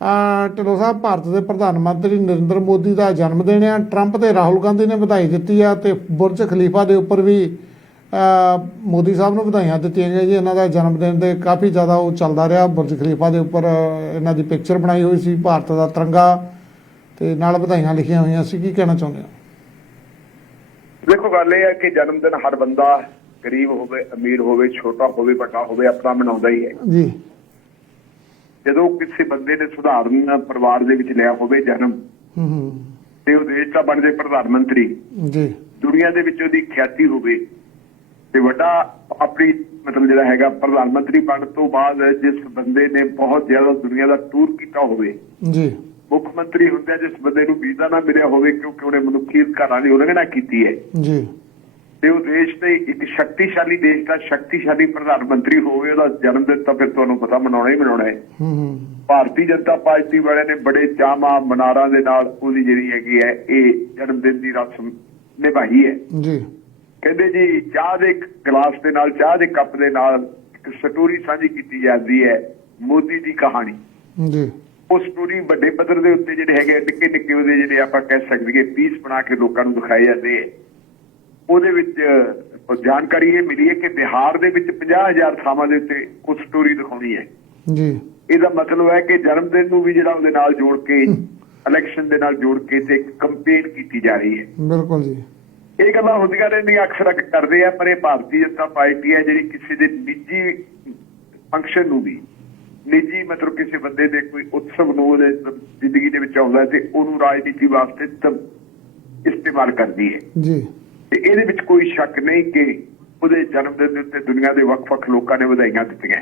ਆ ਢਿੱਲੋਂ ਸਾਹਿਬ ਭਾਰਤ ਦੇ ਪ੍ਰਧਾਨ ਮੰਤਰੀ ਨਰਿੰਦਰ ਮੋਦੀ ਦਾ ਜਨਮ ਦਿਨ ਆ। ਟਰੰਪ ਤੇ ਰਾਹੁਲ ਗਾਂਧੀ ਨੇ ਵਧਾਈ ਦਿੱਤੀ ਆ ਤੇ ਬੁਰਜ ਖਲੀਫਾ ਦੇ ਉੱਪਰ ਵੀ ਆ, ਮੋਦੀ ਸਾਹਿਬ ਨੂੰ ਵਧਾਈਆਂ ਦਿੱਤੀਆਂ ਗਈਆਂ ਜੀ। ਇਹਨਾਂ ਦਾ ਜਨਮ ਦਿਨ ਤੇ ਕਾਫੀ ਜ਼ਿਆਦਾ ਉਹ ਚੱਲਦਾ ਰਿਹਾ। ਬੁਰਜ ਖਲੀਫਾ ਦੇ ਉੱਪਰ ਇਹਨਾਂ ਦੀ ਪਿਕਚਰ ਬਣਾਈ ਹੋਈ ਸੀ ਭਾਰਤ ਦਾ ਤਿਰੰਗਾ। ਤੇ ਨਾਲ ਵਧਾਈਆਂ ਲਿਖੀਆਂ ਹੋਈਆਂ ਸੀ। ਕੀ ਕਹਿਣਾ ਚਾਹੁੰਦੇ ਹੋ? ਦੇਖੋ ਗੱਲ ਇਹ ਹੈ ਕਿ ਜਨਮ ਦਿਨ ਹਰ ਬੰਦਾ ਗਰੀਬ ਹੋਵੇ ਅਮੀਰ ਹੋਵੇ ਛੋਟਾ ਹੋਵੇ ਵੱਡਾ ਹੋਵੇ ਆਪਣਾ ਮਨਾਉਂਦਾ ਹੀ ਹੈ। ਜੀ। ਜਦੋਂ ਕਿਸੇ ਬੰਦੇ ਨੇ ਸੁਧਾਰਨ ਪਰਿਵਾਰ ਦੇ ਵਿੱਚ ਲਿਆ ਹੋਵੇ ਜਨਮ ਹੂੰ ਹੂੰ। ਤੇ ਉਹ ਦੇਸ਼ ਦਾ ਬਣ ਜਾਏ ਪ੍ਰਧਾਨ ਮੰਤਰੀ। ਜੀ। ਦੁਨੀਆ ਦੇ ਵਿੱਚ ਉਹਦੀ ਖਿਆਤੀ ਹੋਵੇ। ਤੇ ਵੱਡਾ ਆਪਣੀ ਮਤਲਬ ਜਿਹੜਾ ਹੈਗਾ ਪ੍ਰਧਾਨ ਮੰਤਰੀ ਬਣਨ ਤੋਂ ਬਾਅਦ ਜਿਸ ਬੰਦੇ ਨੇ ਬਹੁਤ ਜ਼ਿਆਦਾ ਦੁਨੀਆ ਦਾ ਟੂਰ ਕੀਤਾ ਹੋਵੇ। ਜੀ। ਮੁੱਖ ਮੰਤਰੀ ਹੁੰਦਿਆਂ ਜਿਸ ਬੰਦੇ ਨੂੰ ਵੀਜ਼ਾ ਨਾ ਮਿਲਿਆ ਹੋਵੇ ਕਿਉਂਕਿ ਉਹਨੇ ਮਨੁੱਖੀ ਅਧਿਕਾਰਾਂ ਦੀ ਉਲੰਘਣਾ ਕੀਤੀ ਹੈ। ਜੀ। ਤੇ ਉਹ ਦੇਸ਼ ਦੇ ਇੱਕ ਸ਼ਕਤੀਸ਼ਾਲੀ ਦੇਸ਼ ਦਾ ਸ਼ਕਤੀਸ਼ਾਲੀ ਪ੍ਰਧਾਨ ਮੰਤਰੀ ਹੋਵੇ ਉਹਦਾ ਜਨਮ ਦਿਨ ਤਾਂ ਫਿਰ ਤੁਹਾਨੂੰ ਪਤਾ ਮਨਾਉਣਾ ਹੀ ਮਨਾਉਣਾ ਹੈ। ਭਾਰਤੀ ਜਨਤਾ ਪਾਰਟੀ ਵਾਲਿਆਂ ਨੇ ਬੜੇ ਚਾਮਾ ਮਨਾਰਾਂ ਦੇ ਨਾਲ ਉਹਦੀ ਜਿਹੜੀ ਹੈਗੀ ਹੈ ਇਹ ਜਨਮ ਦਿਨ ਦੀ ਰਸਮ ਨਿਭਾਈ ਹੈ। ਜੀ। ਕਹਿੰਦੇ ਜੀ ਚਾਹ ਦੇ ਗਲਾਸ ਦੇ ਨਾਲ ਚਾਹ ਦੇ ਕੱਪ ਦੇ ਨਾਲ ਇੱਕ ਸਟੋਰੀ ਸਾਂਝੀ ਕੀਤੀ ਜਾਂਦੀ ਹੈ ਮੋਦੀ ਦੀ ਕਹਾਣੀ। ਜੀ। ਉਹ ਸਟੋਰੀ ਵੱਡੇ ਪੱਧਰ ਦੇ ਉੱਤੇ ਜਿਹੜੇ ਹੈਗੇ ਨਿੱਕੇ ਨਿੱਕੇ ਉਹਦੇ ਜਿਹੜੇ ਆਪਾਂ ਕਹਿ ਸਕਦੇ ਪੀਸ ਬਣਾ ਕੇ ਲੋਕਾਂ ਨੂੰ ਦਿਖਾਏ ਜਾਂਦੇ ਹੈ। ਉਹਦੇ ਵਿੱਚ ਜਾਣਕਾਰੀ ਇਹ ਮਿਲੀ ਹੈ ਕਿ ਬਿਹਾਰ ਦੇ ਵਿੱਚ 50000 ਥਾਵਾਂ ਦੇ ਉੱਤੇ ਉਹ ਸਟੋਰੀ ਦਿਖਾਉਣੀ ਹੈ। ਜੀ। ਇਹਦਾ ਮਤਲਬ ਹੈ ਕਿ ਜਨਮ ਦਿਨ ਨੂੰ ਵੀ ਜਿਹੜਾ ਉਹਦੇ ਨਾਲ ਜੋੜ ਕੇ ਇਲੈਕਸ਼ਨ ਦੇ ਨਾਲ ਜੋੜ ਕੇ ਤੇ ਕੰਪੇਨ ਕੀਤੀ ਜਾ ਰਹੀ ਹੈ। ਬਿਲਕੁਲ ਜੀ। ਇਹ ਗੱਲਾਂ ਹੁੰਦੀਆਂ ਰਹਿੰਦੀਆਂ ਅਕਸਰ ਅਕ- ਕਰਦੇ ਆ ਪਰ ਇਹ ਭਾਰਤੀ ਜਨਤਾ ਪਾਰਟੀ ਹੈ ਜਿਹੜੀ ਕਿਸੇ ਦੇ ਨਿੱਜੀ ਫੰਕਸ਼ਨ ਨੂੰ ਵੀ ਨਿੱਜੀ ਮਤਲਬ ਕਿਸੇ ਬੰਦੇ ਦੇ ਕੋਈ ਉਤਸਵ ਨੂੰ ਉਹਦੇ ਜ਼ਿੰਦਗੀ ਦੇ ਵਿੱਚ ਆਉਂਦਾ ਤੇ ਉਹਨੂੰ ਰਾਜਨੀਤੀ ਵਾਸਤੇ ਇਸਤੇਮਾਲ ਕਰਦੀ ਹੈ। ਜੀ। ਤੇ ਇਹਦੇ ਵਿੱਚ ਕੋਈ ਸ਼ੱਕ ਨਹੀਂ ਕਿ ਉਹਦੇ ਜਨਮ ਦਿਨ ਦੇ ਉੱਤੇ ਦੁਨੀਆ ਦੇ ਵੱਖ-ਵੱਖ ਲੋਕਾਂ ਨੇ ਵਧਾਈਆਂ ਦਿੱਤੀਆਂ